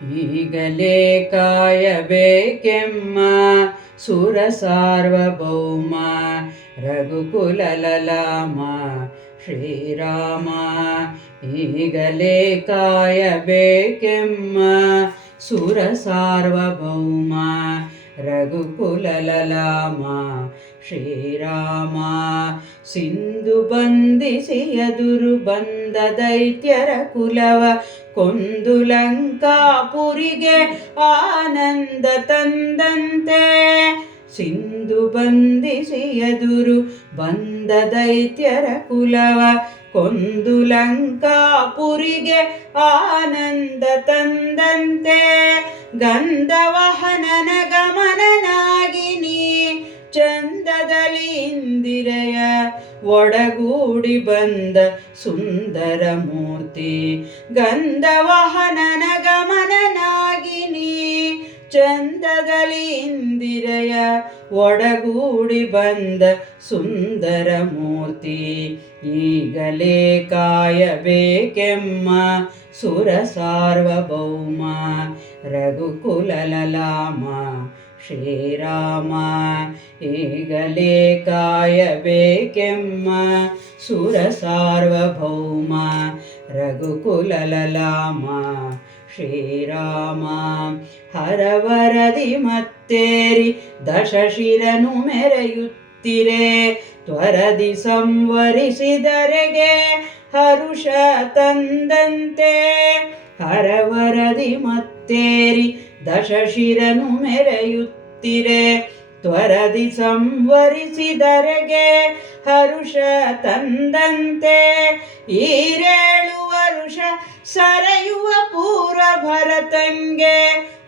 ಈಗಲೇ ಕಾಯಬೇಕೆಮ್ಮ ಸುರ ಸಾರ್ವಭೌಮ ರಘುಕುಲಲಲಾಮ ಶ್ರೀರಾಮ ಈಗಲೇ ಕಾಯಬೇಕೆಮ್ಮ ಸುರ ಸಾರ್ವಭೌಮ ರಘುಕುಲಲಲಾಮ ಶ್ರೀರಾಮ. ಸಿಂಧು ಬಂಧಿಸಿ ಎದುರು ಬಂದ ದೈತ್ಯರ ಕುಲವ ಕೊಂದು ಲಂಕಾಪುರಿಗೆ ಆನಂದ ತಂದಂತೆ. ಸಿಂಧು ಬಂಧಿಸಿ ಎದುರು ಬಂದ ದೈತ್ಯರ ಕುಲವ ಕೊಂದು ಲಂಕಾಪುರಿಗೆ ಆನಂದ ತಂದಂತೆ. ಗಂಧವಹನನ ಗಮನನಾಗಿ ಚಂದದಲ್ಲಿ ಇಂದಿರೆಯ ಒಡಗೂಡಿ ಬಂದ ಸುಂದರ ಮೂರ್ತಿ ಗಂಧವಹನನ ಗಮನನಾಗಿ ನೀ ಚಂದದಲ್ಲಿ ಇಂದಿರೆಯ ಒಡಗೂಡಿ ಬಂದ ಸುಂದರ ಮೂರ್ತಿ ಈಗಲೇ ಕಾಯಬೇಕೆಮ್ಮ ಸುರ ಸಾರ್ವಭೌಮ ರಘುಕುಲಲಾಮ ಶ್ರೀರಾಮ ಈಗಲೇ ಕಾಯಬೇಕೆಮ್ಮ ಸುರ ಸಾರ್ವಭೌಮ ರಘುಕುಲಲಾಮ ಶ್ರೀರಾಮ. ಹರವರದಿ ಮತ್ತೇರಿ ದಶಶಿರನು ಮೆರೆಯುತ್ತಿರೆ ತ್ವರದಿ ಸಂವರಿಸಿದರೆಗೆ ಹರುಷ ತಂದಂತೆ. ಹರವರದಿ ಮತ್ತೇರಿ ದಶಶಿರನು ಮೆರೆಯುತ್ತಿರೆ. ತ್ವರದಿ ಸಂವರಿಸಿದರೆಗೆ ಹರುಷ ತಂದಂತೆ. ಈರೇಳು ವರುಷ ಸರೆಯುವ ಪೂರ್ವ ಭರತಂಗೆ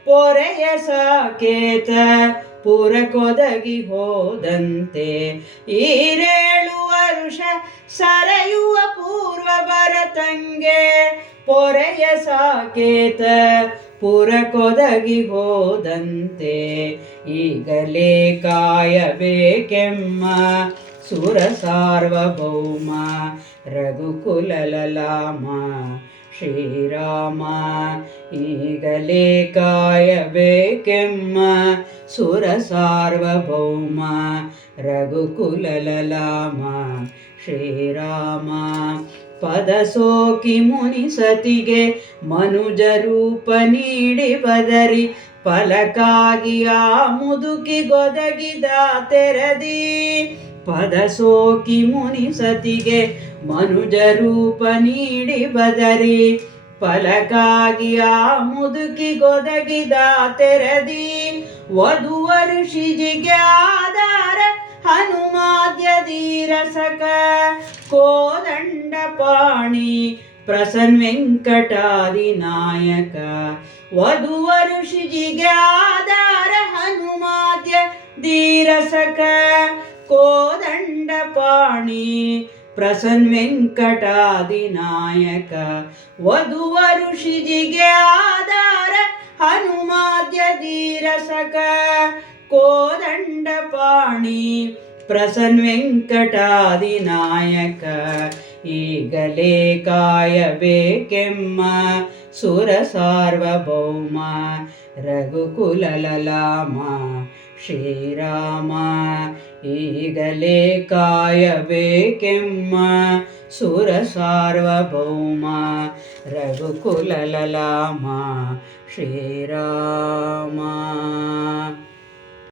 ಪೊರೆಯ ಸಾಕೇತ. ಪುರ ಕೊದಗಿ ಹೋದಂತೆ. ಈರೇಳು ವರುಷ ಸರೆಯುವ ಪೂರ್ವ ಭರತಂಗೆ ಪೊರೆಯ ಸಾಕೇತ ಪುರ ಕೊದಗಿ ಹೋದಂತೆ. ಈಗಲೇ ಕಾಯಬೇಕೆಮ್ಮ ಸುರ ಸಾರ್ವಭೌಮ ರಘುಕುಲಲಲಾಮ ಶ್ರೀರಾಮ ಈಗಲೇ ಕಾಯಬೇಕೆಮ್ಮ. ಸುರ ಸಾರ್ವಭೌಮ ರಘುಕುಲಲಾಮ ಶ್ರೀರಾಮ ಪದ ಸೋಕಿ ಮುನಿ ಸತಿಗೆ ಮನುಜ ರೂಪ ನೀಡಿ ಬದರಿ ಫಲಕಾಗಿ ಆ ಮುದುಕಿ ಗೊದಗಿದ ತೆರದಿ. ಪದ ಸೋಕಿ ಮುನಿ ಸತಿಗೆ ಮನುಜ ರೂಪ ನೀಡಿ ಬದರಿ. ಫಲಕಾಗಿ ಆ ಮುದುಕಿ ಗೊದಗಿದ ತೆರದಿ. ವಧುವ ಋಷಿಜಿಗೆ ಆಧಾರ ಹನುಮಾದ್ಯಧೀರಸಕ ಕೋದಂಡ ಪಾಣಿ, ಪ್ರಸನ್ ವೆಂಕಟಾದಿ ನಾಯಕ. ವಧುವ ಋಷಿಜಿಗೆ ಆಧಾರ, ಹನುಮಾದ್ಯ ಧೀರಸಕ ಕೋದಂಡ ಪಾಣಿ ಪ್ರಸನ್ ವೆಂಕಟಾದಿ ನಾಯಕ ವಧುವರು ಶಿಜಿಗೆ ಆಧಾರ ಹನುಮಾದ್ಯ ಧೀರಸಕ ಕೋದಂಡ ಪಾಣಿ ಪ್ರಸನ್ ವೆಂಕಟಾದಿ ನಾಯಕ ಈಗಲೇ ಕಾಯಬೇಕೆಮ್ಮ ಸುರ ಸಾರ್ವಭೌಮ ರಘುಕುಲಲಲಾಮ ಶ್ರೀರಾಮ ಈಗಲೇ ಕಾಯಬೇಕೆಮ್ಮ ಸುರ ಸಾರ್ವಭೌಮ ರಘುಕುಲಲಲಾಮ ಶ್ರೀರಾಮ